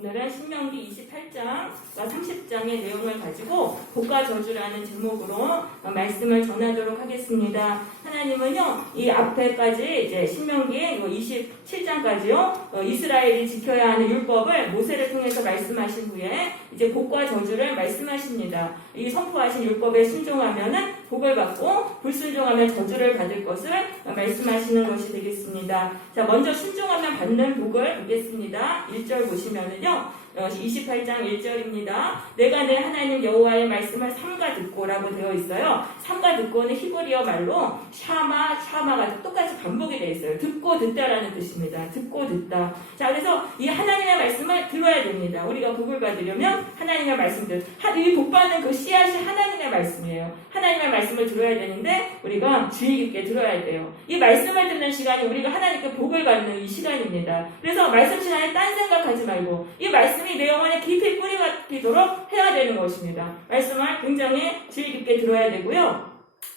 오늘은 신명기 28장과 30장의 내용을 가지고 복과 저주라는 제목으로 말씀을 전하도록 하겠습니다. 하나님은요, 이 앞에까지 이제 신명기 27장까지요, 이스라엘이 지켜야 하는 율법을 모세를 통해서 말씀하신 후에 이제 복과 저주를 말씀하십니다. 이 선포하신 율법에 순종하면은 복을 받고 불순종하면 저주를 받을 것을 말씀하시는 것이 되겠습니다. 자, 먼저 순종하면 받는 복을 보겠습니다. 1절 보시면은요, 28장 1절입니다. 내가 내 하나님 여호와의 말씀을 삼가 듣고라고 되어 있어요. 삼가 듣고는 히브리어 말로 샤마가 똑같이 반복이 되어 있어요. 듣고 듣다라는 뜻입니다. 듣고 듣다. 자, 그래서 이 하나님의 말씀을 들어야 됩니다. 우리가 복을 받으려면 하나님의 말씀들, 이 복 받는 그 씨앗이 하나님의 말씀이에요. 하나님의 말씀을 들어야 되는데 우리가 주의 깊게 들어야 돼요. 이 말씀을 듣는 시간이 우리가 하나님께 복을 받는 이 시간입니다. 그래서 말씀 시간에 딴 생각하지 말고 이 말씀이 내 영혼에 깊이 뿌리 박히도록 해야 되는 것입니다. 말씀을 굉장히 주의 깊게 들어야 되고요.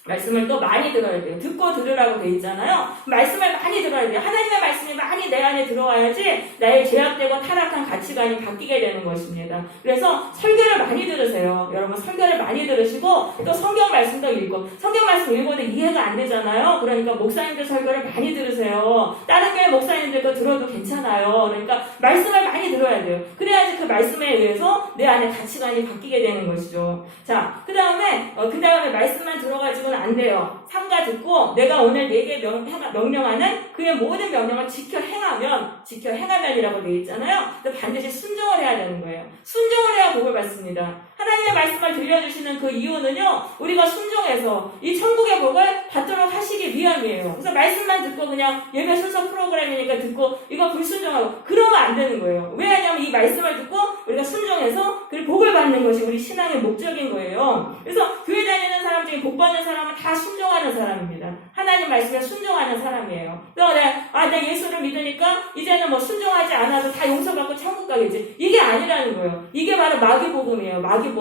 말씀을 또 많이 들어야 돼요. 듣고 들으라고 돼 있잖아요. 말씀을 많이 들어야 돼요. 하나님의 말씀이 많이 내 안에 들어와야지 나의 죄악되고 타락한 가치관이 바뀌게 되는 것입니다. 그래서 설교를 많이 들으세요. 여러분 설교를 많이 들으시고 또 성경 말씀도 읽고, 성경 말씀 읽어도 이해가 안 되잖아요. 그러니까 목사님들 설교를 많이 들으세요. 다른 교회 목사님들 거 들어도 괜찮아요. 그러니까 말씀을 많이 들어야 돼요. 그래야지 그 말씀에 의해서 내 안에 가치관이 바뀌게 되는 것이죠. 자, 그 다음에 말씀만 들어가지고는 안 돼요. 삼가 듣고 내가 오늘 내게 명령하는 그의 모든 명령을 지켜 행하면이라고 되어 있잖아요. 반드시 순종을 해야 되는 거예요. 순종을 해야 복을 받습니다. 하나님의 말씀을 들려주시는 그 이유는요, 우리가 순종해서 이 천국의 복을 받도록 하시기 위함이에요. 그래서 말씀만 듣고 그냥 예배 순서 프로그램이니까 듣고 이거 불순종하고 그러면 안 되는 거예요. 왜냐하면 이 말씀을 듣고 우리가 순종해서 그 복을 받는 것이 우리 신앙의 목적인 거예요. 그래서 교회 다니는 사람 중에 복 받는 사람은 다 순종하는 사람입니다. 하나님 말씀에 순종하는 사람이에요. 그래서 내가 예수를 믿으니까 이제는 뭐 순종하지 않아도 다 용서받고 천국 가겠지. 이게 아니라는 거예요. 이게 바로 마귀복음이에요. 마귀복음.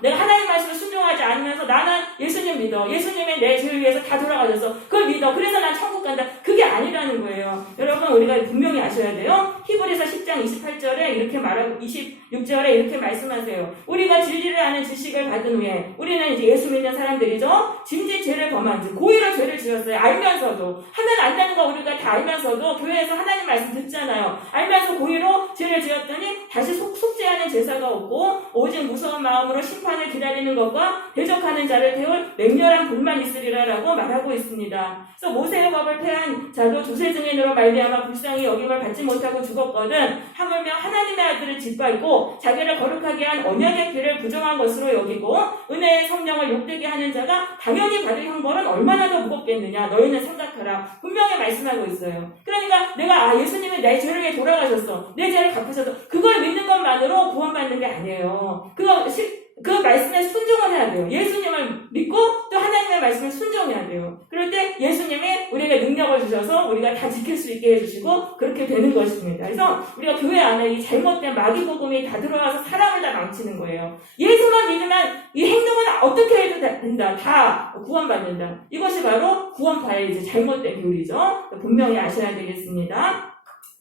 내가 하나님 말씀을 순종하지 않으면서 나는 예수님 믿어. 예수님이 내 죄를 위해서 다 돌아가셔서 그걸 믿어. 그래서 난 천국 간다. 그게 아니라는 거예요. 여러분, 우리가 분명히 아셔야 돼요. 히브리서 10장 28절에 이렇게 말하고 26절에 이렇게 말씀하세요. 우리가 진리를 아는 지식을 받은 후에, 우리는 이제 예수 믿는 사람들이죠. 진지 죄를 범한 즉 고의로 죄를 지었어요. 알면서도. 하면 안 되는 거 우리가 다 알면서도 교회에서 하나님 말씀 듣잖아요. 알면서 고의로 죄를 지었더니 다시 속죄하는 제사가 없고 오직 무서운 마음으로 심판을 기다리는 것과 대적하는 자를 태울 맹렬한 불만 있으리라라고 말하고 있습니다. 그래서 모세의 법을 폐한 자도 조세 증인으로 말미암아 불쌍히 여김을 받지 못하고 죽었거든 하물며 하나님의 아들을 짓밟고 자기를 거룩하게 한 언약의 피를 부정한 것으로 여기고 은혜의 성령을 욕되게 하는 자가 당연히 받을 형벌은 얼마나 더 무겁겠느냐. 너희는 생각하라. 분명히 말씀하고 있어요. 그러니까 내가 예수님이 내 죄를 위해 돌아가셨어. 내 죄를 갚으셔서 그걸 믿는 것만으로 구원받는 게 아니에요. 그 말씀에 순종을 해야 돼요. 예수님을 믿고 또 하나님의 말씀에 순종해야 돼요. 그럴 때 예수님이 우리에게 능력을 주셔서 우리가 다 지킬 수 있게 해주시고 그렇게 되는 것입니다. 그래서 우리가 교회 안에 이 잘못된 마귀복음이 다 들어와서 사람을 다 망치는 거예요. 예수만 믿으면 이 행동은 어떻게 해도 된다. 다 구원받는다. 이것이 바로 구원파의 이제 잘못된 교리죠. 분명히 아셔야 되겠습니다.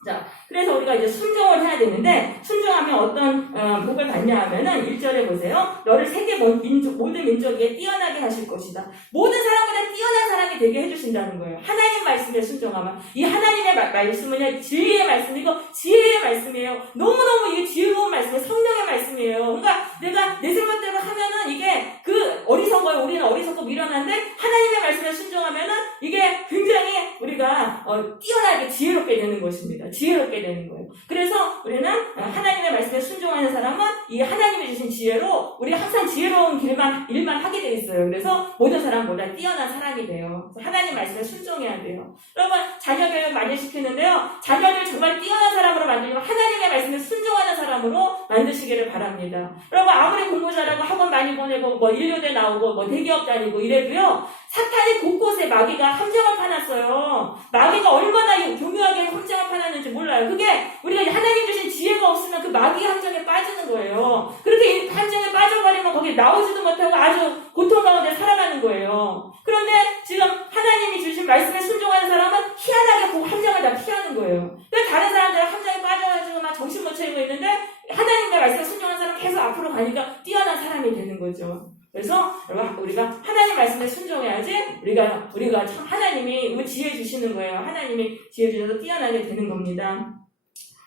자, 그래서 우리가 이제 순종을 해야 되는데, 순종하면 어떤 복을 받냐 하면은 1절에 보세요. 너를 세계 모든 민족에 뛰어나게 하실 것이다. 모든 사람보다 뛰어난 사람이 되게 해주신다는 거예요. 하나님 말씀에 순종하면. 이 하나님의 말씀은 진리의 말씀이고 지혜의 말씀이에요. 너무너무 이게 지혜로운 말씀이에요. 성령의 말씀이에요. 그러니까 내가 내 생각대로 하면은 이게 어리석어요. 우리는 어리석고 미련한데 하나님의 말씀에 순종하면은 이게 굉장히 우리가 뛰어나게 지혜롭게 되는 것입니다. 지혜롭게 되는 거예요. 그래서 우리는 하나님의 말씀에 순종하는 사람은 이 하나님이 주신 지혜로 우리가 항상 지혜로운 일만 하게 돼 있어요. 그래서 모든 사람보다 뛰어난 사람이 돼요. 하나님 말씀에 순종해야 돼요. 여러분, 자녀 교육 많이 시키는데요. 자녀를 정말 뛰어난 사람으로 만들려면 하나님의 말씀에 순종하는 사람으로 만드시기를 바랍니다. 여러분, 아무리 공부 잘하고 학원 많이 보내고 뭐 인류대 나오고 뭐 대기업 다니고 이래도요. 사탄이 곳곳에 마귀가 함정을 파놨어요. 마귀가 얼마나 교묘하게 함정을 파놨는지 몰라요. 그게 우리가 하나님 주신 지혜가 없으면 그 마귀 함정에 빠지는 거예요. 그렇게 함정에 빠져버리면 거기 나오지도 못하고 아주 고통 가운데 살아가는 거예요. 그런데 지금 하나님이 주신 말씀에 순종하는 사람은 희한하게 그 함정을 다 피하는 거예요. 그러니까 다른 사람들은 함정에 빠져가지고 막 정신 못 차리고 있는데 가니까 뛰어난 사람이 되는 거죠. 그래서 우리가 하나님 말씀에 순종해야지 우리가 참 하나님이 지혜 주시는 거예요. 하나님이 지혜 주셔서 뛰어나게 되는 겁니다.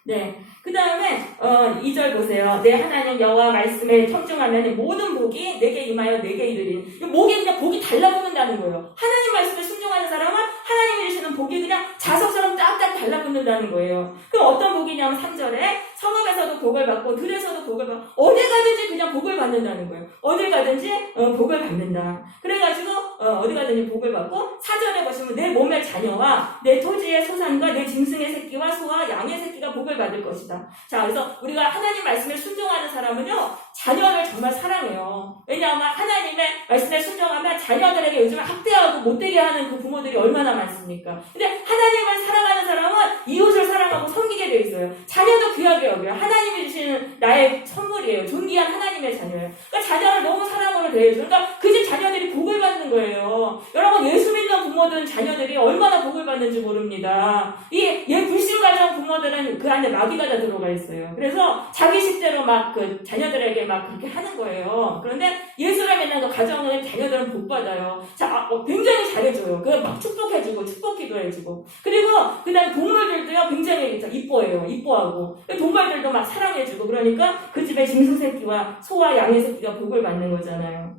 네. 그 다음에 2절 보세요. 내 하나님 여호와 말씀에 청중하면 모든 복이 내게 임하여 내게 이르리니. 목에 그냥 복이 달라붙는다는 거예요. 하나님 말씀에 순종하는 사람은 하나님이 주시는 복이 그냥 자석처럼 딱딱 달라붙는다는 거예요. 그럼 어떤 복이냐면 3절에 성읍에서도 복을 받고 들에서도 복을 받고 어딜 가든지 그냥 복을 받는다는 거예요. 어딜 가든지 복을 받는다. 그래가지고 어디 가든지 복을 받고 4절에 보시면 내 몸의 자녀와 내 토지의 소산과 내 짐승의 새끼와 소와 양의 새끼가 복을 받을 것이다. 자, 그래서 우리가 하나님 말씀에 순종하는 사람은요, 자녀를 정말 사랑해요. 왜냐하면 하나님의 말씀에 순종하면 자녀들에게 요즘 학대하고 못되게 하는 그 부모들이 얼마나 많습니까? 근데 하나님을 사랑하는 사람은 이웃을 사랑하고 섬기게 돼 있어요. 자녀도 귀하게 여겨요. 하나님이 주시는 나의 선물이에요. 존귀한 하나님의 자녀예요. 그러니까 자녀를 너무 사랑으로 대해줘요. 그러니까 그 집 자녀들이 복을 받는 거예요. 여러분, 예수 믿는 부모들은 자녀들이 얼마나 복을 받는지 모릅니다. 이 불신가정 부모들은 그 안에 마귀가 다 들어가 있어요. 그래서 자기 식대로 막 그 자녀들에게 막 그렇게 하는 거예요. 그런데 예수를 믿는 그 가정은 자녀들은 복 받아요. 자, 굉장히 잘해줘요. 그 막 축복해주고 축복 기도해주고. 그리고 그다음 동물들도요 굉장히 이뻐해요. 이뻐하고 동물들도 막 사랑해주고. 그러니까 그 집에 짐승 새끼와 소와 양의 새끼가 복을 받는 거잖아요.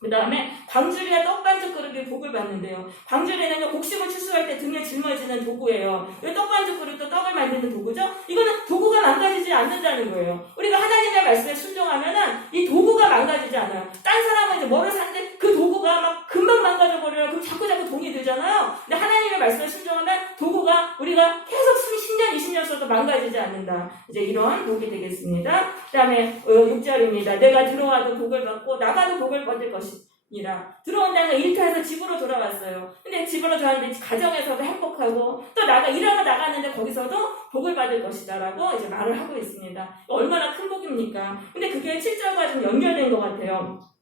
그 다음에 광주리와 떡반죽 그릇이 복을 받는데요. 광주리는요, 곡식을 추수할 때 등에 짊어지는 도구예요. 이 떡반죽 그릇도 떡을 만드는 도구죠? 이거는 도구가 망가지지 않는다는 거예요. 우리가 하나님의 말씀에 순종하면은 이 도구가 망가지지 않아요. 딴 사람은 이제 뭐를 샀는데 그 도구가 막 금방 망가져버려요. 그럼 자꾸 돈이 들잖아요. 근데 하나님의 말씀에 순종하면 도구가 우리가 계속 10년, 20년 써도 망가지지 않는다. 이제 이런 복이 되겠습니다. 그 다음에 6절입니다. 내가 들어와도 복을 받고 나가도 복을 받을 것이다. 들어온다는 건 일터에서 집으로 돌아왔어요. 근데 집으로 돌아왔는데 가정에서도 행복하고 또 일하러 나갔는데 거기서도 복을 받을 것이다 라고 이제 말을 하고 있습니다. 얼마나 큰 복입니까? 근데 그게 7절과 좀 연결된 것 같아요.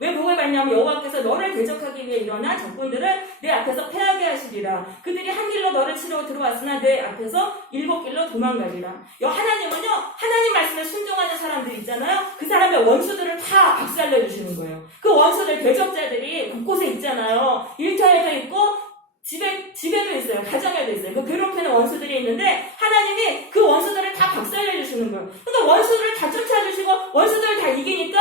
왜 복을 받냐면 여호와께서 너를 대적하기 위해 일어난 적군들을 내 앞에서 패하게 하시리라. 그들이 한 길로 너를 치러 들어왔으나 내 앞에서 7길로 도망가리라. 하나님은요, 하나님 말씀에 순종하는 사람들 있잖아요. 그 사람의 원수들을 다 박살내 주시는 거예요. 그 원수들 대적자들이 곳곳에 있잖아요. 일터에도 있고 집에도 있어요. 가정에도 있어요. 그 괴롭히는 원수들이 있는데 하나님이 그 원수들을 다 박살내 주시는 거예요. 그러니까 원수들을 다 쫓아주시고 원수들을 다 이기니까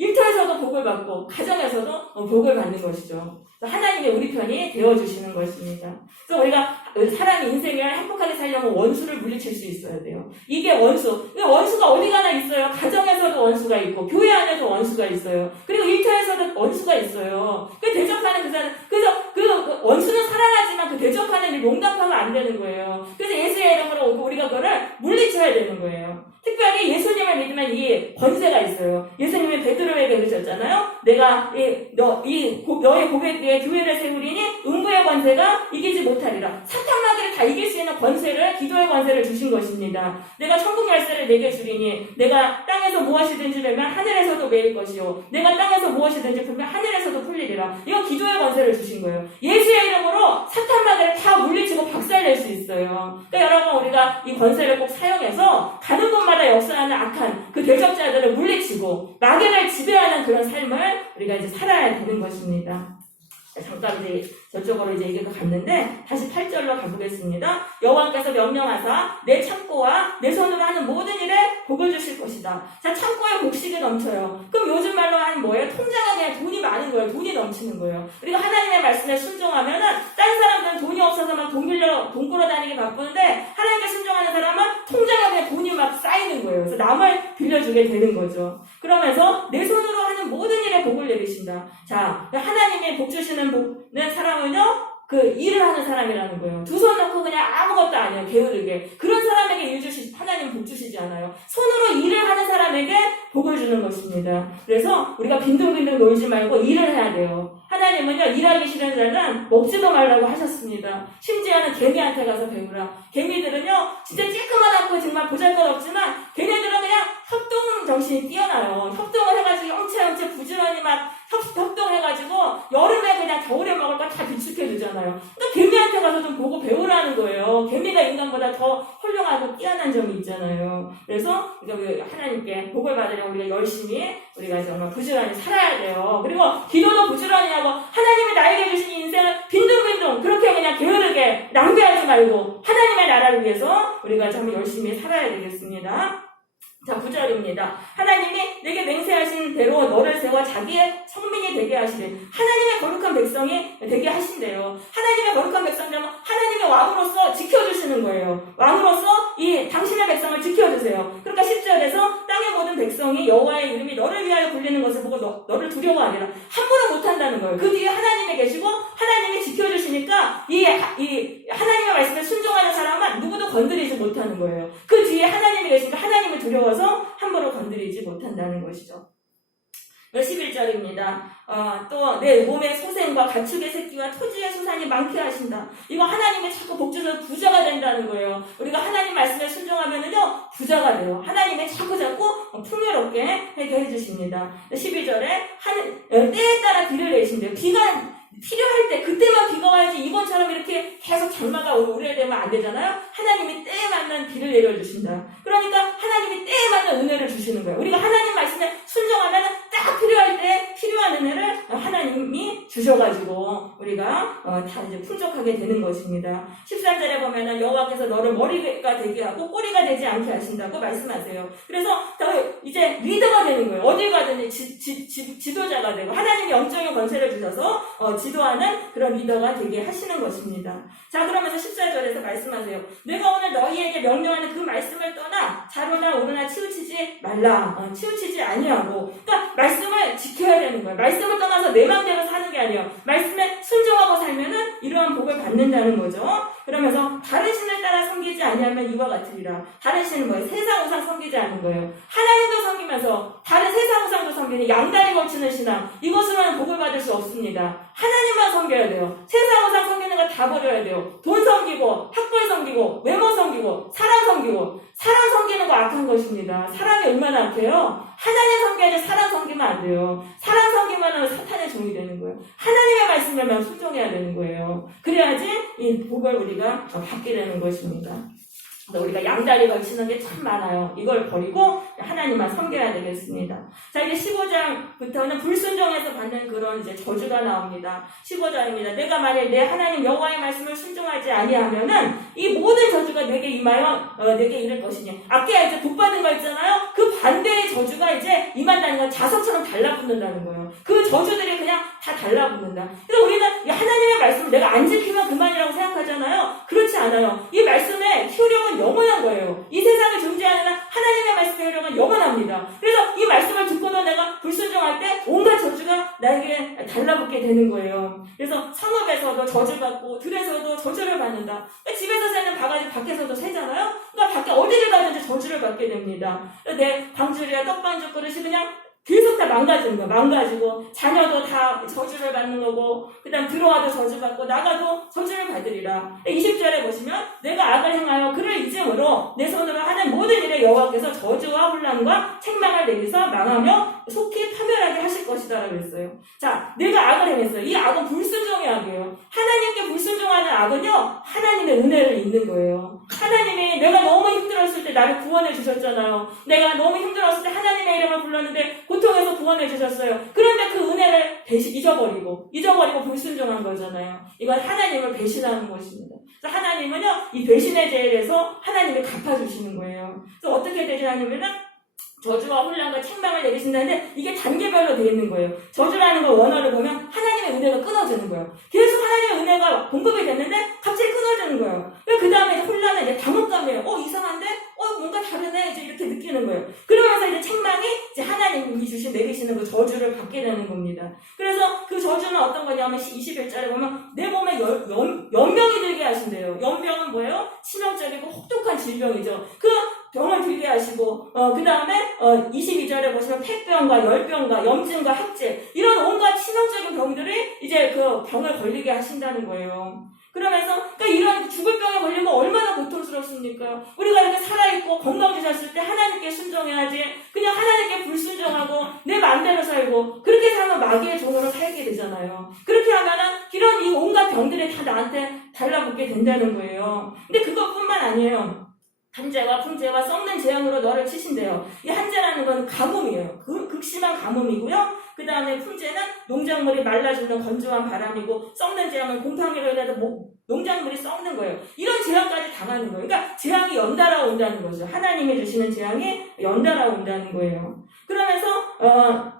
일터에서도 복을 받고 가정에서도 복을 받는 것이죠. 하나님이 우리 편이 되어주시는 것입니다. 그래서 우리가 사람이 인생을 행복하게 살려면 원수를 물리칠 수 있어야 돼요. 이게 원수가 어디 가나 있어요. 가정에서도 원수가 있고 교회 안에도 원수가 있어요. 그리고 일터에서도 원수가 있어요. 그 대적하는 그 사람, 그래서 그 원수는 사랑하지만 그 대적하는 일 용납하면 안 되는 거예요. 그래서 예수의 이름으로 우리가 그거를 물리쳐야 되는 거예요. 특별히 예수님을 믿으면 이 권세가 있어요. 예수님이 베드로에게 그러셨잖아요. 내가 너의 고백 위에 교회를 세우리니 음부의 권세가 이기지 못하리라. 사탄 마귀를 다 이길 수 있는 권세를, 기도의 권세를 주신 것입니다. 내가 천국 열쇠를 내게 주리니 내가 땅에서 무엇이든지 베면 하늘에서도 매일 것이요 내가 땅에서 무엇이든지 풀면 하늘에서도 풀리리라. 이거 기도의 권세를 주신 거예요. 예수의 이름으로 사탄 마귀를 다 물리치고 박살낼 수 있어요. 그러니까 여러분, 우리가 이 권세를 꼭 사용해서 가는 곳마다 역사하는 악한 그 대적자들을 물리치고 마귀를 지배하는 그런 삶을 우리가 이제 살아야 되는 것입니다. 잠깐 이제 저쪽으로 이제 얘기가 갔는데 다시 8절로 가보겠습니다. 여호와께서 명령하사 내 창고와 내 손으로 하는 모든 일에 복을 주실 것이다. 자, 창고에 곡식이 넘쳐요. 그럼 요즘 말로 하는 뭐예요? 통장에 그냥 돈이 많은 거예요. 돈이 넘치는 거예요. 우리가 하나님의 말씀에 순종하면은 다른 사람들은 돈이 없어서 막 돈 끌어다니기 바쁘는데 하나님께 순종하는 사람은 통장에 그냥 돈이 막 쌓이는 거예요. 그래서 남을 빌려주게 되는 거죠. 그러면서 내 손으로 하는 모든 일에 복을 내리신다. 자, 하나님이 복 주시는 사람은요, 그 일을 하는 사람이라는 거예요. 두 손 놓고 그냥 아무것도 아니에요. 게으르게. 그런 사람에게 하나님 복 주시지 않아요. 손으로 일을 하는 사람에게 복을 주는 것입니다. 그래서 우리가 빈둥빈둥 놀지 말고 일을 해야 돼요. 하나님은요, 일하기 싫은 자는 먹지도 말라고 하셨습니다. 심지어는 개미한테 가서 배우라. 개미들은요, 진짜 찌끄만하고 정말 보잘것없지만 걔네들은 그냥 협동 정신이 뛰어나요. 협동을 해가지고 엄청 부지런히 막 협동해가지고 여름에 그냥 겨울에 먹을 거 다 비축해주잖아요. 그러니까 개미한테 가서 좀 보고 배우라는 거예요. 개미가 인간보다 더 훌륭하고 뛰어난 점이 있잖아요. 거예요. 그래서 하나님께 복을 받으려면 우리가 열심히 우리가 정말 부지런히 살아야 돼요. 그리고 기도도 부지런히 하고 하나님이 나에게 주신 인생을 빈둥빈둥 그렇게 그냥 게으르게 낭비하지 말고 하나님의 나라를 위해서 우리가 참 열심히 살아야 되겠습니다. 자, 9절입니다. 하나님이 내게 맹세하신 대로 너를 세워 자기의 성민이 되게 하시되 하나님의 거룩한 백성이 되게 하신대요. 하나님의 거룩한 백성이라면 하나님의 왕으로서 지켜주시는 거예요. 왕으로서 이 당신의 백성을 지켜주세요. 그러니까 10절에서 땅의 모든 백성이 여호와의 이름이 너를 위하여 불리는 것을 보고 너를 두려워하리라. 함부로 못한다는 거예요. 그 뒤에 하나님이 계시고 하나님이 지켜주시니까 이 하나님의 말씀에 순종하는 사람은 누구도 건드리지 못하는 거예요. 그 뒤에 하나님이 계시니까 하나님을 두려워서 함부로 건드리지 못한다는 것이죠. 11절입니다. 또 내 몸의 소생과 가축의 새끼와 토지의 수산이 많게 하신다. 이거 하나님이 자꾸 복 주셔서 부자가 된다는 거예요. 우리가 하나님 말씀에 순종하면은요 부자가 돼요. 하나님이 자꾸 풍요롭게 하게 해주십니다. 12절에 때에 따라 비를 내신대요. 비가 필요할 때 그때만 비가 와야지 이번처럼 이렇게 계속 장마가 오래되면 안 되잖아요. 하나님이 때에 맞는 비를 내려주신다. 그러니까 하나님이 때에 맞는 은혜를 주시는 거예요. 우리가 하나님 말씀에 순종하면 딱 필요할 때 필요한 은혜를 하나님이 주셔가지고 우리가 다 이제 풍족하게 되는 것입니다. 13절에 보면은 여호와께서 너를 머리가 되게 하고 꼬리가 되지 않게 하신다고 말씀하세요. 그래서 이제 리더가 되는 거예요. 어딜 가든지 지도자가 되고 하나님이 영적인 권세를 주셔서 지도하는 그런 리더가 되게 하시는 것입니다. 자, 그러면서 14절에서 말씀하세요. 내가 오늘 너희에게 명령하는 그 말씀을 떠나 좌로나 우로나 치우치지 말라. 치우치지 아니하고. 그러니까 말씀을 지켜야 되는 거예요. 말씀을 떠나서 내 마음대로 사는 게 아니에요. 말씀에 순종하고 살면은 이러한 복을 받는다는 거죠. 그러면서 다른 신을 따라 섬기지 아니하면 이와 같으리라. 다른 신은 뭐예요? 세상 우상 섬기지 않는 거예요. 하나님도 섬기면서 다른 세상 우상도 섬기는 양다리 걸치는 신앙. 이것으로는 복을 받을 수 없습니다. 하나님만 섬겨야 돼요. 세상 우상 섬기는 거 다 버려야 돼요. 돈 섬기고 학벌 섬기고 외모 섬기고 사람 섬기고. 사람 섬기는 거 악한 것입니다. 사람이 얼마나 악해요? 하나님 섬겨야지 사람 섬기면 안 돼요. 사람 섬기면 사탄의 종이 되는 거예요. 하나님의 말씀에만 순종해야 되는 거예요. 그래야지 이 복을 우리가 받게 되는 것입니다. 우리가 양다리 걸치는 게 참 많아요. 이걸 버리고 하나님만 섬겨야 되겠습니다. 자, 이제 15장부터는 불순종해서 받는 그런 이제 저주가 나옵니다. 15장입니다. 내가 만일 내 하나님 여호와의 말씀을 순종하지 아니하면은 이 모든 저주가 내게 임하여 내게 이를 것이니. 아까 이제 복 받은 거 있잖아요. 그 반대의 저주가 이제 임한다는 건 자석처럼 달라붙는다는 거예요. 그 저주들이 그냥 다 달라붙는다. 그래서 우리는 하나님의 말씀을 내가 안 지키면 그만이라고 생각하잖아요. 그렇지 않아요. 이 말씀의 효력은 영원한 거예요. 이 세상을 존재하는 하나님의 말씀의 효력은 영원합니다. 그래서 이 말씀을 듣고도 내가 불순종할 때 온갖 저주가 나에게 달라붙게 되는 거예요. 그래서 성읍에서도 저주받고 들에서도 저주를 받는다. 집에서 새는 바가지 밖에서도 새잖아요. 그러니까 밖에 어디를 가든지 저주를 받게 됩니다. 내 방줄이야 떡반죽 그릇이 그냥 계속 다 망가지는 거야. 망가지고 자녀도 다 저주를 받는 거고 그 다음 들어와도 저주받고 나가도 저주를 받으리라. 20절에 보시면 내가 악을 행하여 그를 잊음으로 내 손으로 하는 모든 일에 여호와께서 저주와 혼란과 책망을 내리서 망하며 속히 파멸하게 하실 것이다 라고 했어요. 자, 내가 악을 행했어요. 이 악은 불순종의 악이에요. 하나님께 불순종하는 악은요 하나님의 은혜를 잊는 거예요. 하나님이 내가 너무 힘들었을 때 나를 구원해 주셨잖아요. 내가 너무 힘들었을 때 하나님의 이름을 불렀는데 고통에서 구원해 주셨어요. 그런데 그 은혜를 잊어버리고 불순종한 거잖아요. 이건 하나님을 배신하는 것입니다. 그래서 하나님은요 이 배신의 죄에 대해서 하나님이 갚아주시는 거예요. 그래서 어떻게 되냐면은 저주와 혼란과 책망을 내리신다는데 이게 단계별로 되어 있는 거예요. 저주라는 거 원어를 보면 하나님의 은혜가 끊어지는 거예요. 계속 하나님의 은혜가 공급이 됐는데 갑자기 끊어지는 거예요. 그 다음에 혼란은 이제 당혹감이에요. 이상한데? 뭔가 다르네? 이제 이렇게 느끼는 거예요. 그러면서 이제 책망이 이제 하나님이 내리시는 그 저주를 받게 되는 겁니다. 그래서 그 저주는 어떤 거냐면 21절에 보면 내 몸에 연병이 들게 하신대요. 연병은 뭐예요? 치명적이고 혹독한 질병이죠. 그 병을 들게 하시고 그 다음에 22절에 보시면 폐병과 열병과 염증과 학제 이런 온갖 치명적인 병들이 이제 그 병을 걸리게 하신다는 거예요. 그러면서 그러니까 이런 죽을 병에 걸리면 얼마나 고통스럽습니까? 우리가 이렇게 살아있고 건강 주셨을 때 하나님께 순종해야지 그냥 하나님께 불순종하고 내 마음대로 살고 그렇게 살면 마귀의 종으로 살게 되잖아요. 그렇게 하면은 이런 이 온갖 병들이 다 나한테 달라붙게 된다는 거예요. 근데 그것뿐만 아니에요. 한재와 풍재와 썩는 재앙으로 너를 치신대요. 이 한재라는 건 가뭄이에요. 극심한 가뭄이고요. 그 다음에 풍재는 농작물이 말라 죽는 건조한 바람이고, 썩는 재앙은 곰팡이로 인해서 농작물이 썩는 거예요. 이런 재앙까지 당하는 거예요. 그러니까 재앙이 연달아 온다는 거죠. 하나님이 주시는 재앙이 연달아 온다는 거예요. 그러면서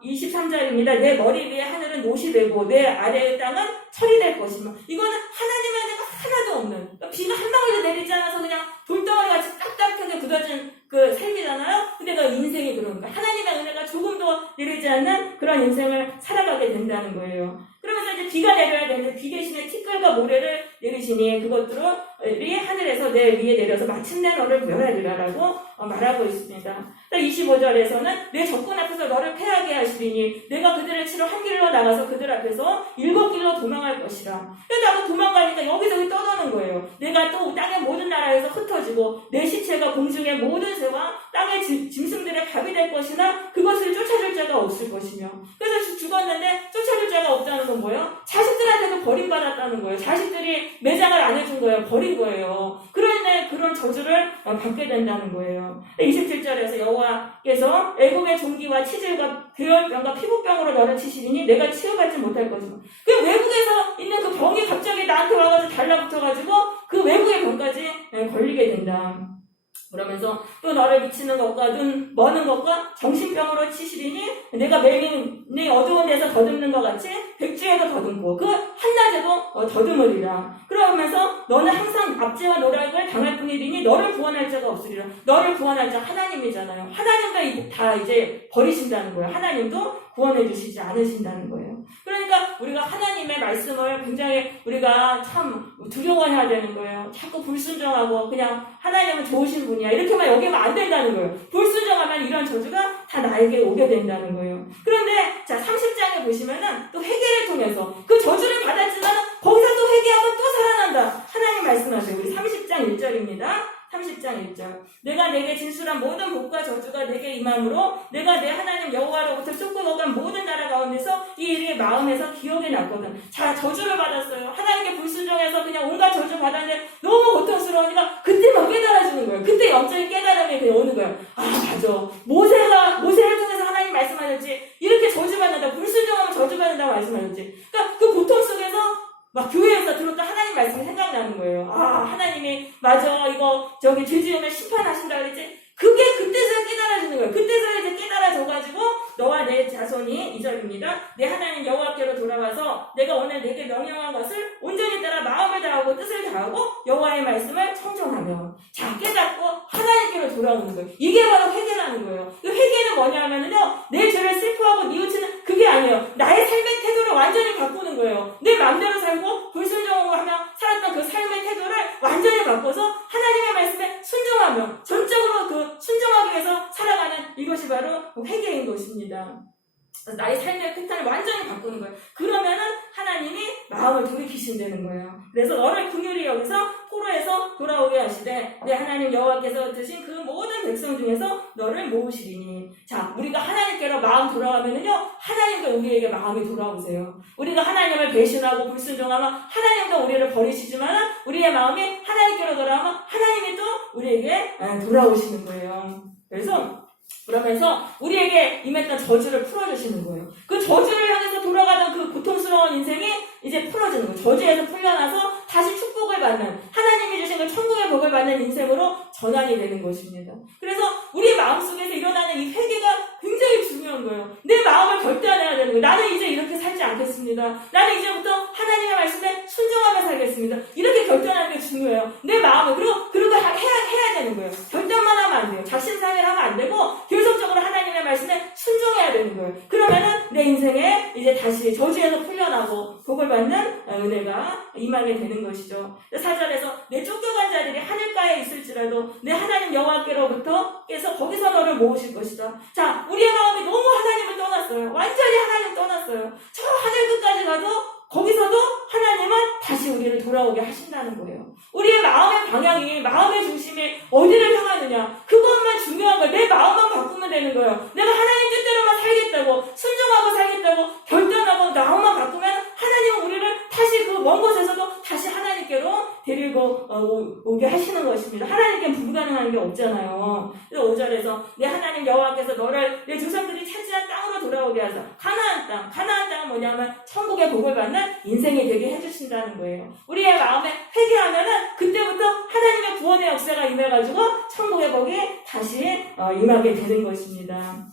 23절입니다. 내 머리 위에 하늘은 노시 되고 내 아래의 땅은 철이 될 것이며, 이거는 하나님의 은혜가 하나도 없는, 그러니까 비가 한 방울도 내리지 않아서 그냥 돌덩어리 같이 딱딱하게 굳어진 그 삶이잖아요. 근데 그 인생이 그런 거예요. 하나님의 은혜가 조금도 내리지 않는 그런 인생을 살아가게 된다는 거예요. 그러면서 이제 비가 내려야 되는데, 비 대신에 티끌과 모래를 내리시니 그것들이 하늘에서 내 위에 내려서 마침내 너를 멸하리라라고 말하고 있습니다. 25절에서는 내 적군 앞에서 너를 패하게 하시리니 내가 그들을 치러 한 길로 나가서 그들 앞에서 7길로 도망할 것이라. 그래서 나도 도망가니까 여기저기 떠도는 거예요. 내가 또 땅의 모든 나라에서 흩어지고 내 시체가 공중의 모든 새와 땅의 짐승들의 밥이 될 것이나 그것을 쫓아줄 자가 없을 것이며. 그래서 죽었는데 쫓아줄 자가 없다는 건 뭐예요? 자식들한테도 버림받았다는 거예요. 자식들이 매장을 안 해준 거예요. 버린 거예요. 그런데 그런 저주를 받게 된다는 거예요. 27절에서 여호와께서 애국의 종기와 치질과 괴혈병과 피부병으로 너를 치시리니 내가 치유받지 못할 것이며. 그 외국에서 있는 그 병이 갑자기 나한테 와가지고 달라붙어가지고 그 외국의 병까지 걸리게 된다. 그러면서 또 너를 미치는 것과 눈 머는 것과 정신병으로 치시리니 내가 매일이 어두운 데서 더듬는 것 같이 백주에도 더듬고 그 한낮에도 더듬으리라. 그러면서 너는 항상 압제와 노락을 당할 뿐이니 너를 구원할 자가 없으리라. 너를 구원할 자 하나님이잖아요. 하나님도 다 이제 버리신다는 거예요. 하나님도 구원해 주시지 않으신다는 거예요. 그러니까 우리가 하나님의 말씀을 굉장히 우리가 참 두려워해야 되는 거예요. 자꾸 불순종하고 그냥 하나님은 좋으신 분이야 이렇게만 여기면 안 된다는 거예요. 불순종하면 이런 저주가 다 나에게 오게 된다는 거예요. 그런데 자 30장에 보시면은 또 회개를 통해서 그 저주를 받았지만 거기서 또 회개하면 또 살아난다. 하나님 말씀하세요. 우리 30장 1절입니다. 30장 1절. 내가 내게 진술한 모든 복과 저주가 내게 임함으로 내가 내 하나님 여호와로부터 쫓겨간 모든 나라 가운데서 이 일이 마음에서 기억이 났거든. 자, 저주를 받았어요. 하나님께 불순종해서 그냥 온갖 저주 받았는데 너무 고통스러우니까 그때 막 깨달아주는 거예요. 그때 영적인 깨달음이 그냥 오는 거예요. 아, 맞아. 모세를 통해서 하나님 말씀하셨지. 이렇게 저주받는다. 불순종하면 저주받는다고 말씀하셨지. 그러니까 그 고통 속에서 막 교회에서 들었던 하나님 말씀이 생각나는 거예요. 아, 하나님이 맞아 이거 저기 죄 지으면 심판하신다 그랬지. 그게 그때서야 깨달아지는 거예요. 그때서야 이제 깨달아져가지고 너와 내 자손이 2절입니다. 내 하나님 여호와께로 돌아와서 내가 오늘 내게 명령한 것을 온전히 따라 마음을 다하고 뜻을 다하고 여호와의 말씀을 청종하며. 자, 깨닫고 하나님께로 돌아오는 거예요. 이게 바로 회개라는 거예요. 이 회개는 뭐냐 하면은요, 내 죄를 슬퍼하고 뉘우치는 그게 아니에요. 나의 삶의 태도를 완전히 바꾸는 거예요. 내 마음대로 살고 불순종하며 살았던 그 삶의 태도를 완전히 바꿔서 하나님의 말씀에 순종하며 전적으로 그 순종하기 위해서 살아가는 이것이 바로 회개인 것입니다. 나의 삶의 패턴을 완전히 바꾸는 거예요. 그러면은 하나님이 마음을 돌이키신다는 거예요. 그래서 너를 긍휼히 여기서 포로에서 돌아오게 하시되 내 하나님 여호와께서 드신 그 모든 백성 중에서 너를 모으시리니. 자, 우리가 하나님께로 마음 돌아가면은요, 하나님도 우리에게 마음이 돌아오세요. 우리가 하나님을 배신하고 불순종하면 하나님도 우리를 버리시지만 우리의 마음이 하나님께로 돌아오면 하나님이 또 우리에게 돌아오시는 거예요. 그러면서 우리에게 임했던 저주를 풀어주시는 거예요. 그 저주를 향해서 돌아가던 그 고통스러운 인생이 이제 풀어지는 거예요. 저주에서 풀려나서 다시 축복을 받는, 하나님이 주신 그 천국의 복을 받는 인생으로 전환이 되는 것입니다. 그래서 우리 마음속에서 일어나는 이 회개가 굉장히 중요한 거예요. 내 마음을 결단해야 되는 거예요. 나는 이제 이렇게 살지 않겠습니다. 나는 이제부터 하나님의 말씀에 순종하며 살겠습니다. 이렇게 결단하는 게 중요해요. 내 마음을. 그리고 해야 되는 거예요. 결단만 하면 안 돼요. 작심삼일 하면 안 되고 계속적으로 하나님의 말씀에 순종해야 되는 거예요. 그러면은 내 인생에 이제 다시 저주에서 풀려나고 복을 받는 은혜가 임하게 되는 것이죠. 4절에서 내 쫓겨간 자들이 하늘가에 있을지라도 내 하나님 여호와께로부터 깨서 거기서 너를 모으실 것이다. 자, 우리의 마음이 너무 하나님을 떠났어요. 완전히 하나님 떠났어요. 저 하늘 끝까지 가도 거기서도 하나님은 다시 우리를 돌아오게 하신다는 거예요. 우리의 마음의 방향이, 마음의 중심이 어디를 향하느냐, 그것만 중요한 거예요. 내 마음만 바꾸면 되는 거예요. 내가 하나님 뜻대로만 살겠다고, 순종하고 살겠다고 결단하고 마음만 바꾸면 하나님은 우리를 다시 그 먼 곳에서도 다시 하나님께로 데리고 오게 하시는 것입니다. 하나님께 불가능한 게 없잖아요. 그래서 5절에서 내 하나님 여호와께서 너를 내 조상들이 차지한 땅으로 돌아오게 하사 가나안 땅은 뭐냐면 천국의 복을 받는 인생이 되게 해주신다는 거예요. 우리의 마음에 회개하면은 그때부터 하나님의 구원의 역사가 임해가지고 천국의 복이 다시 임하게 되는 것입니다.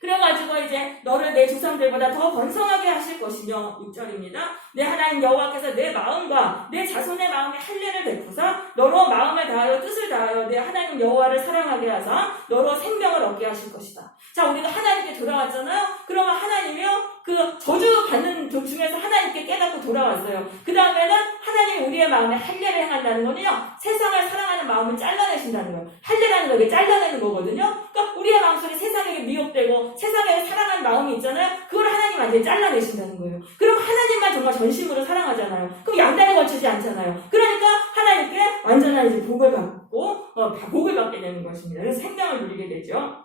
그래가지고 이제 너를 내 조상들보다 더 번성하게 하실 것이며 6절입니다. 내 하나님 여호와께서 내 마음과 내 자손의 마음에 할례를 베푸사 너로 마음을 다하여 뜻을 다하여 내 하나님 여호와를 사랑하게 하사 너로 생명을 얻게 하실 것이다. 자, 우리가 하나님께 돌아왔잖아요. 그러면 하나님이요 그 저주 받는 중에서 하나님께 깨닫고 돌아왔어요. 그 다음에는 하나님이 우리의 마음에 할례를 행한다는 거는요 세상을 사랑하는 마음을 잘라내신다는 거예요. 할례라는 거 이게 잘라내는 거거든요. 그러니까 우리의 마음속에 세상에게 미혹되고 세상에 사랑하는 마음이 있잖아요. 그걸 하나님한테 잘라내신다는 거예요. 그럼 하나님만 정말 전심으로 사랑하잖아요. 그럼 양다리 걸치지 않잖아요. 그러니까 하나님께 완전한 이제 복을 받고 복을 받게 되는 것입니다. 그래서 생명을 누리게 되죠.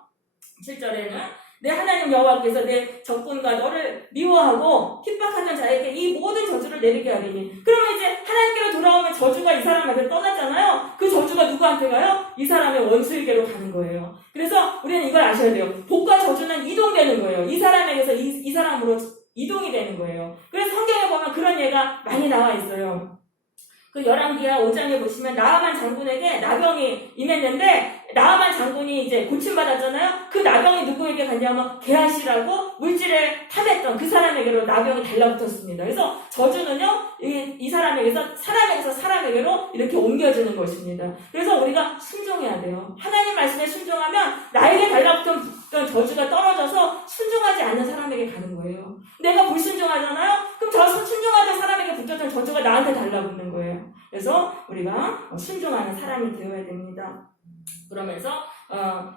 7절에는 내 하나님 여호와께서 내 적군과 너를 미워하고 핍박하던 자에게 이 모든 저주를 내리게 하리니. 그러면 이제 하나님께로 돌아오면 저주가 이 사람한테 떠났잖아요. 그 저주가 누구한테 가요? 이 사람의 원수에게로 가는 거예요. 그래서 우리는 이걸 아셔야 돼요. 복과 저주는 이동되는 거예요. 이 사람에게서 이 사람으로 이동이 되는 거예요. 그래서 성경에 보면 그런 예가 많이 나와 있어요. 그 열왕기하 5장에 보시면 나하만 장군에게 나병이 임했는데 나하만 장군이 이제 고침받았잖아요. 그 나병이 누구에게 갔냐면 게하시라고 물질을 탐했던 그 사람에게로 나병이 달라붙었습니다. 그래서 저주는요 이 사람에게서 사람에게로 이렇게 옮겨지는 것입니다. 그래서 우리가 순종해야 돼요. 하나님 말씀에 순종하면 나에게 달라붙은 저주가 떨어져서 순종하지 않는 사람에게 가는 거예요. 내가 불순종하잖아요. 그럼 저 순종하던 사람에게 붙었던 저주가 나한테 달라붙는 거예요. 그래서 우리가 순종하는 사람이 되어야 됩니다. 그러면서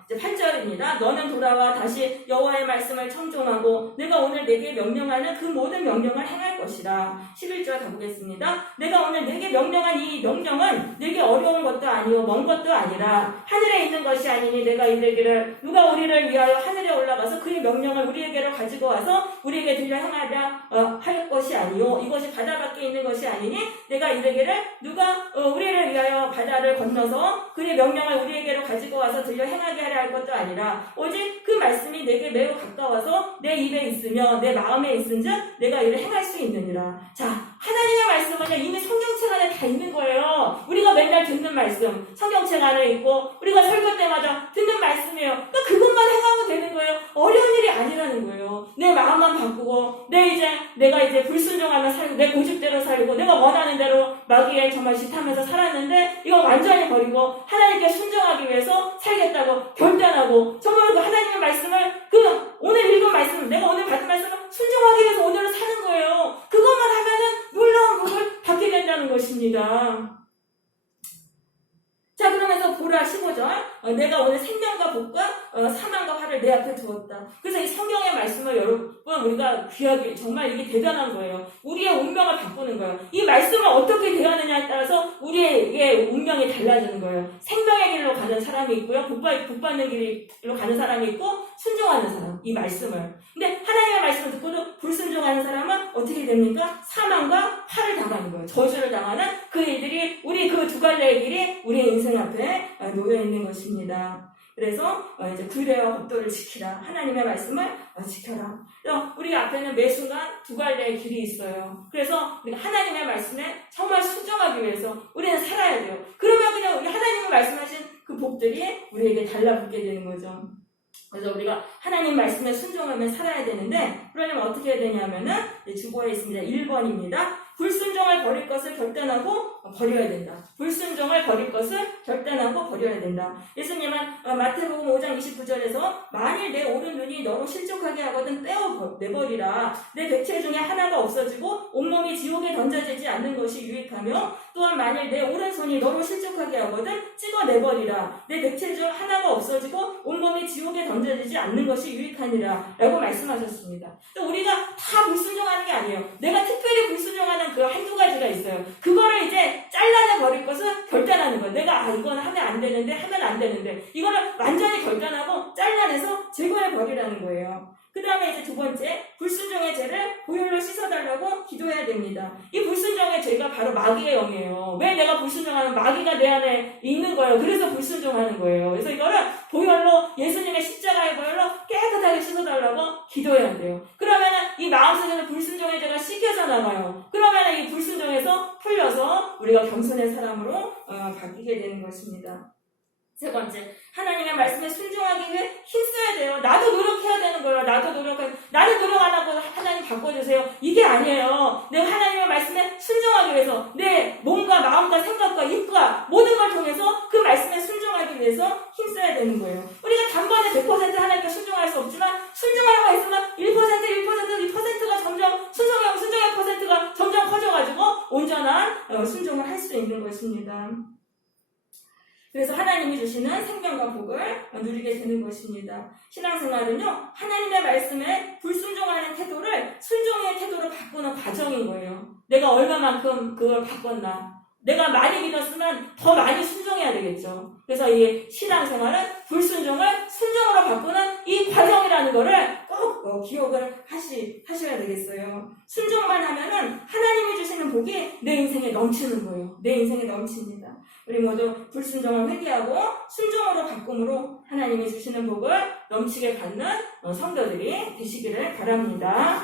이제 8절입니다. 너는 돌아와 다시 여호와의 말씀을 청종하고 내가 오늘 내게 명령하는 그 모든 명령을 행할 것이라. 11절 가보겠습니다. 내가 오늘 내게 명령한 이 명령은 내게 어려운 것도 아니요 먼 것도 아니라 하늘에 있는 것이 아니니 내가 이르기를 누가 우리를 위하여 하늘에 올라가서 그의 명령을 우리에게로 가지고 와서 우리에게 들려 행하려 할 것이 아니요 이것이 바다 밖에 있는 것이 아니니 내가 이르기를 누가 우리를 위하여 바다를 건너서 그의 명령을 우리에게로 가지고 와서 들려 행하게 하려 할 것도 아니라 오직 그 말씀이 내게 매우 가까워서 내 입에 있으며 내 마음에 있은즉 내가 이를 행할 수 있느니라. 자, 하나님의 말씀은 이미 성경책 안에 다 있는 거예요. 우리가 맨날 듣는 말씀 성경책 안에 있고 우리가 설교 때마다 듣는 말씀이에요. 그러니까 그것만 행하면 되는 거예요. 어려운 일이 아니라는 거예요. 내 마음만 바꾸고 내가 이제 불순종하며 살고 내 고집대로 살고 내가 원하는 대로 마귀에 정말 짓하면서 살았는데 이거 완전히 버리고 하나님께 순종하기 위해서 살겠다고 결단하고 정말 그 하나님의 말씀을 오늘 읽은 말씀 내가 오늘 받은 말씀을 순종하기 위해서 오늘은 사는 거예요. 그것만 하면은 놀라운 복을 받게 된다는 것입니다. 자, 그러면서 보라 15절 내가 오늘 생명과 복과 사망과 화를 내 앞에 두었다. 그래서 이 성경의 말씀을 여러분 우리가 귀하게 정말 이게 대단한 거예요. 우리의 운명을 바꾸는 거예요. 이 말씀을 어떻게 대하느냐에 따라서 우리의 운명이 달라지는 거예요. 생명의 길로 가는 사람이 있고요. 복 받는 길로 가는 사람이 있고 순종하는 사람, 이 말씀을. 근데 하나님의 말씀을 듣고도 불순종하는 사람은 어떻게 됩니까? 사망과 화를 당하는 거예요. 저주를 당하는 그 일들이 우리 그 두 갈래의 길이 우리의 인생 앞에 놓여 있는 것입니다. 그래서 이제 규례와 법도를 지키라. 하나님의 말씀을 지켜라. 우리 앞에는 매 순간 두 갈래의 길이 있어요. 그래서 우리가 하나님의 말씀에 정말 순종하기 위해서 우리는 살아야 돼요. 그러면 그냥 우리 하나님의 말씀하신 그 복들이 우리에게 달라붙게 되는 거죠. 그래서 우리가 하나님 말씀에 순종하며 살아야 되는데 그러려면 어떻게 해야 되냐면은 주보에 있습니다. 1번입니다. 불순종을 버릴 것을 결단하고 버려야 된다. 불순종을 버릴 것을 결단하고 버려야 된다. 예수님은 마태복음 5장 29절에서 만일 내 오른 눈이 너로 실족하게 하거든 내버리라. 내 백체 중에 하나가 없어지고 온몸이 지옥에 던져지지 않는 것이 유익하며 또한 만일 내 오른손이 너로 실족하게 하거든 찍어내버리라. 내 백체 중 하나가 없어지고 온몸이 지옥에 던져지지 않는 것이 유익하니라 라고 말씀하셨습니다. 우리가 다 불순종하는 게 아니에요. 내가 특별히 불순종하는 그 한두 가지가 있어요. 그거를 이제 잘라내버릴 것을 결단하는 거예요. 내가 이건 하면 안 되는데 이거를 완전히 결단하고 잘라내서 제거해버리라는 거예요. 그 다음에 이제 두 번째, 불순종의 죄를 보혈로 씻어달라고 기도해야 됩니다. 이 불순종의 죄가 바로 마귀의 영이에요. 왜 내가 불순종하면 마귀가 내 안에 있는 거예요. 그래서 불순종하는 거예요. 그래서 이거를 보혈로 예수님의 십자가의 보혈로 깨끗하게 씻어달라고 기도해야 돼요. 그러면은 이 마음속에는 불순종의 죄가 씻겨져 나가요. 그러면은 이 불순종에서 풀려서 우리가 겸손의 사람으로 바뀌게 되는 것입니다. 세 번째, 하나님의 말씀에 순종하기 위해 힘써야 돼요. 나도 노력해야 되는 거예요. 나는 노력 안 하고 하나님 바꿔주세요. 이게 아니에요. 내가 하나님의 말씀에 순종하기 위해서 내 몸과 마음과 생각과 입과 모든 걸 통해서 그 말씀에 순종하기 위해서 힘써야 되는 거예요. 우리가 단번에 100% 하나님께 순종할 수 없지만 순종하려고 했으면 1%가 점점 순종의 퍼센트가 점점 커져가지고 온전한 순종을 할 수 있는 것입니다. 그래서 하나님이 주시는 생명과 복을 누리게 되는 것입니다. 신앙생활은요, 하나님의 말씀에 불순종하는 태도를 순종의 태도로 바꾸는 과정인 거예요. 내가 얼마만큼 그걸 바꿨나. 내가 많이 믿었으면 더 많이 순종해야 되겠죠. 그래서 이 신앙생활은 불순종을 순종으로 바꾸는 이 과정이라는 거를 꼭 기억을 하셔야 되겠어요. 순종만 하면은 하나님이 주시는 복이 내 인생에 넘치는 거예요. 내 인생에 넘칩니다. 우리 모두 불순종을 회개하고 순종으로 바꿈으로 하나님이 주시는 복을 넘치게 받는 성도들이 되시기를 바랍니다.